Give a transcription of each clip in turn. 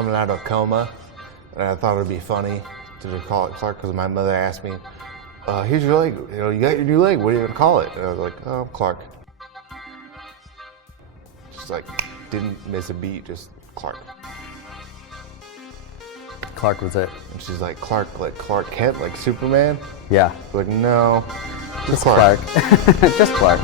coming out of a coma, and I thought it'd be funny to just call it Clark because my mother asked me, here's your leg, you got your new leg, what are you gonna call it? And I was like, oh, Clark. Just like, didn't miss a beat, just Clark. Clark was it. And she's like, Clark, like Clark Kent, like Superman? Yeah. Like, no, Just Clark. Just Clark.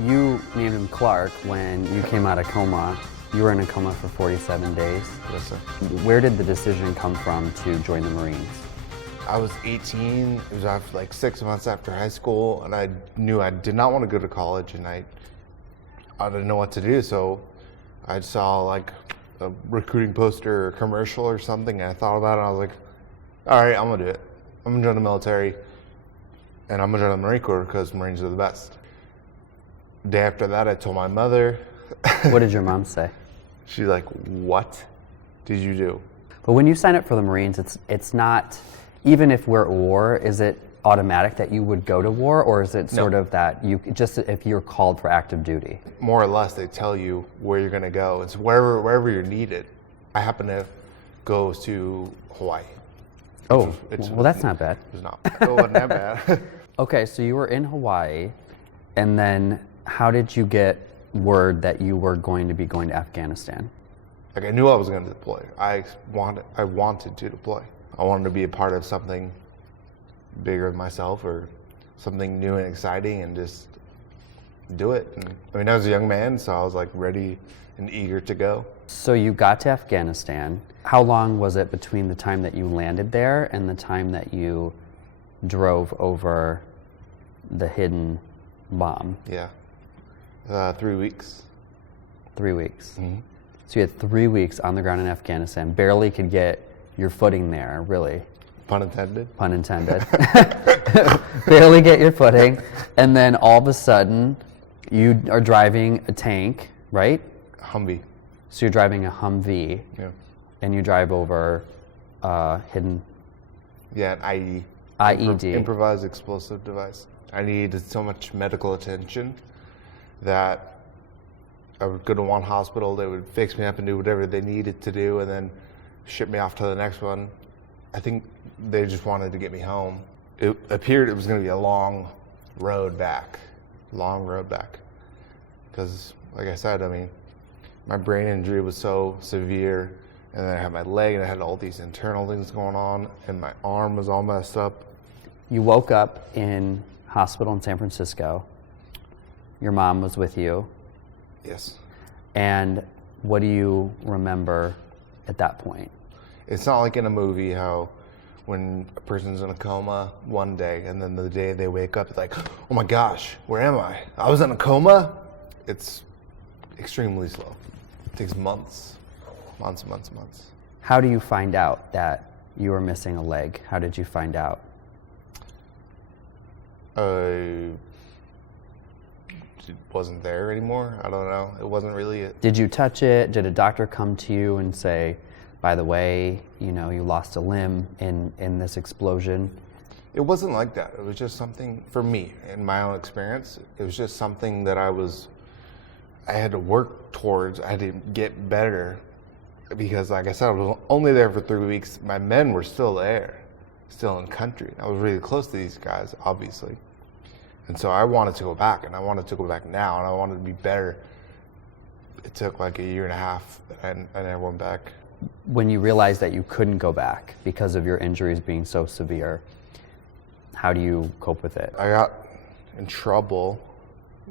You named him Clark when you came out of coma. You were in a coma for 47 days. Yes, sir. Where did the decision come from to join the Marines? I was 18, it was after, like 6 months after high school, and I knew I did not want to go to college, and I didn't know what to do, so I saw like a recruiting poster or commercial or something, and I thought about it, and I was like, all right, I'm gonna do it. I'm gonna join the military, and I'm gonna join the Marine Corps because Marines are the best. Day after that, I told my mother. What did your mom say? She's like, what did you do? But when you sign up for the Marines, it's not, even if we're at war, is it automatic that you would go to war, or is it sort of that you just if you're called for active duty? More or less, they tell you where you're gonna go. It's wherever you're needed. I happen to go to Hawaii. Oh, well, that's not bad. It's not. It wasn't that bad. Okay, so you were in Hawaii, and then how did you get word that you were going to be going to Afghanistan? Like, I knew I was going to deploy. I wanted to deploy. I wanted to be a part of something bigger than myself, or something new and exciting, and just do it. And, I mean, I was a young man, so I was like ready and eager to go. So you got to Afghanistan. How long was it between the time that you landed there and the time that you drove over the hidden bomb? Yeah. 3 weeks. 3 weeks. Mm-hmm. So you had 3 weeks on the ground in Afghanistan, barely could get your footing there, really. Pun intended. Pun intended. Barely get your footing, and then all of a sudden, you are driving a tank, right? Humvee. So you're driving a Humvee, Yeah. and you drive over hidden. Yeah, an IED. IED. Improvised explosive device. I needed so much medical attention that I would go to one hospital, they would fix me up and do whatever they needed to do, and then ship me off to the next one. I think they just wanted to get me home. It appeared it was going to be a long road back. Because, like I said, I mean, my brain injury was so severe, and then I had my leg, and I had all these internal things going on, and my arm was all messed up. You woke up in hospital in San Francisco. Your mom was with you. Yes. And what do you remember at that point? It's not like in a movie how when a person's in a coma one day and then the day they wake up, it's like, oh my gosh, where am I? I was in a coma? It's extremely slow. It takes months. How do you find out that you were missing a leg? How did you find out? It wasn't there anymore. I don't know. It wasn't really it. Did you touch it? Did a doctor come to you and say, by the way, you know, you lost a limb in this explosion? It wasn't like that. It was just something, for me, in my own experience, it was just something that I had to work towards. I had to get better because, like I said, I was only there for 3 weeks. My men were still there, still in country. I was really close to these guys, obviously. And so I wanted to go back, and I wanted to go back now, and I wanted to be better. It took like a year and a half, and I never went back. When you realized that you couldn't go back because of your injuries being so severe, how do you cope with it? I got in trouble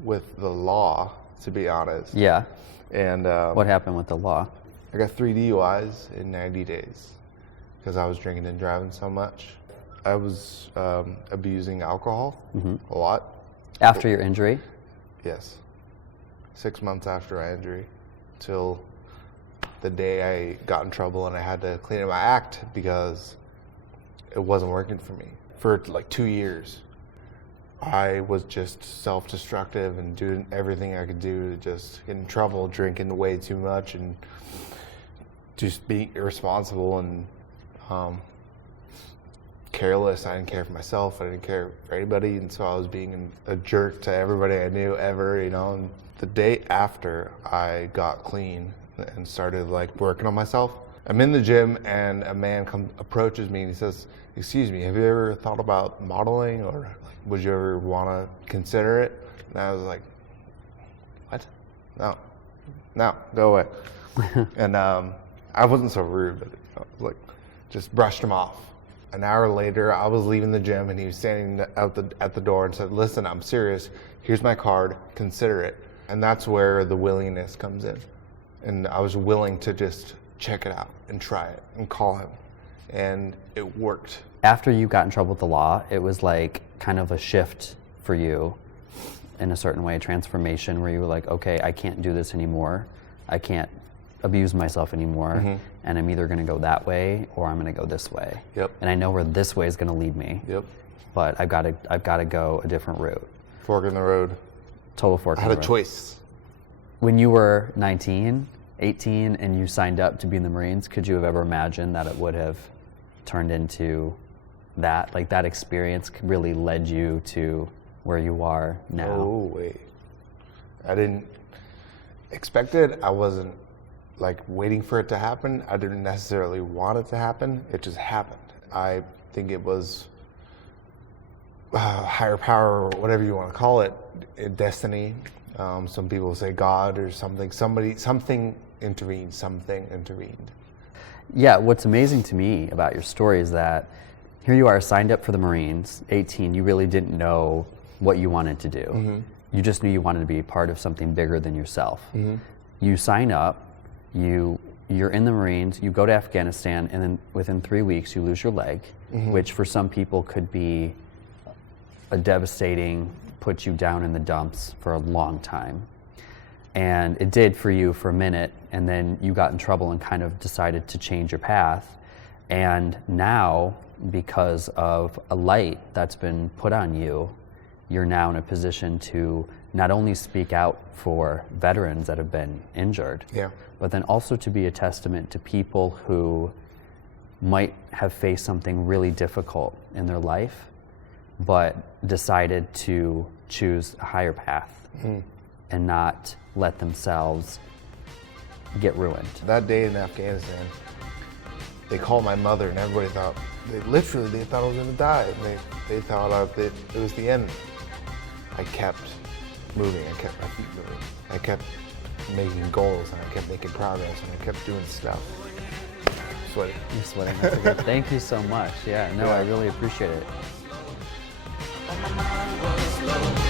with the law, to be honest. Yeah. And what happened with the law? I got 3 DUIs in 90 days because I was drinking and driving so much. I was abusing alcohol a lot. After your injury? Yes. 6 months after my injury, till the day I got in trouble and I had to clean up my act because it wasn't working for me. For like 2 years, I was just self-destructive and doing everything I could do to just get in trouble, drinking way too much and just being irresponsible and careless. I didn't care for myself. I didn't care for anybody. And so I was being a jerk to everybody I knew ever, you know. And the day after I got clean and started like working on myself, I'm in the gym and a man approaches me and he says, "Excuse me, have you ever thought about modeling, or like, would you ever want to consider it?" And I was like, "What? No, go away." And I wasn't so rude, but like just brushed him off. An hour later, I was leaving the gym and he was standing at the door and said, "Listen, I'm serious. Here's my card. Consider it." And that's where the willingness comes in. And I was willing to just check it out and try it and call him. And it worked. After you got in trouble with the law, it was like kind of a shift for you in a certain way, a transformation where you were like, okay, I can't do this anymore. I can't abuse myself anymore. Mm-hmm. And I'm either going to go that way or I'm going to go this way. Yep. And I know where this way is going to lead me. Yep. But I've got to go a different route. Fork in the road. Total fork I in had the a road. choice. When you were 19, 18, and you signed up to be in the Marines, could you have ever imagined that it would have turned into that? Like that experience really led you to where you are now? Oh, wait. I didn't expect it. I wasn't like waiting for it to happen. I didn't necessarily want it to happen. It just happened. I think it was higher power, or whatever you want to call it, destiny. Some people say God or something. Something intervened. Yeah, what's amazing to me about your story is that here you are signed up for the Marines, 18, you really didn't know what you wanted to do. Mm-hmm. You just knew you wanted to be part of something bigger than yourself. Mm-hmm. You sign up, you're in the Marines, you go to Afghanistan, and then within 3 weeks you lose your leg, Mm-hmm. which for some people could be a devastating, put you down in the dumps for a long time. And it did for you for a minute, and then you got in trouble and kind of decided to change your path. And now, because of a light that's been put on you, you're now in a position to not only speak out for veterans that have been injured, Yeah. but then also to be a testament to people who might have faced something really difficult in their life, but decided to choose a higher path and not let themselves get ruined. That day in Afghanistan, they called my mother, and everybody thought, they thought I was going to die. They thought it was the end. I kept moving. I kept my feet moving. I kept making goals, and I kept making progress, and I kept doing stuff. Sweating. You're sweating. That's good. Thank you so much. Yeah, no, Yeah. I really appreciate it. My mind was low.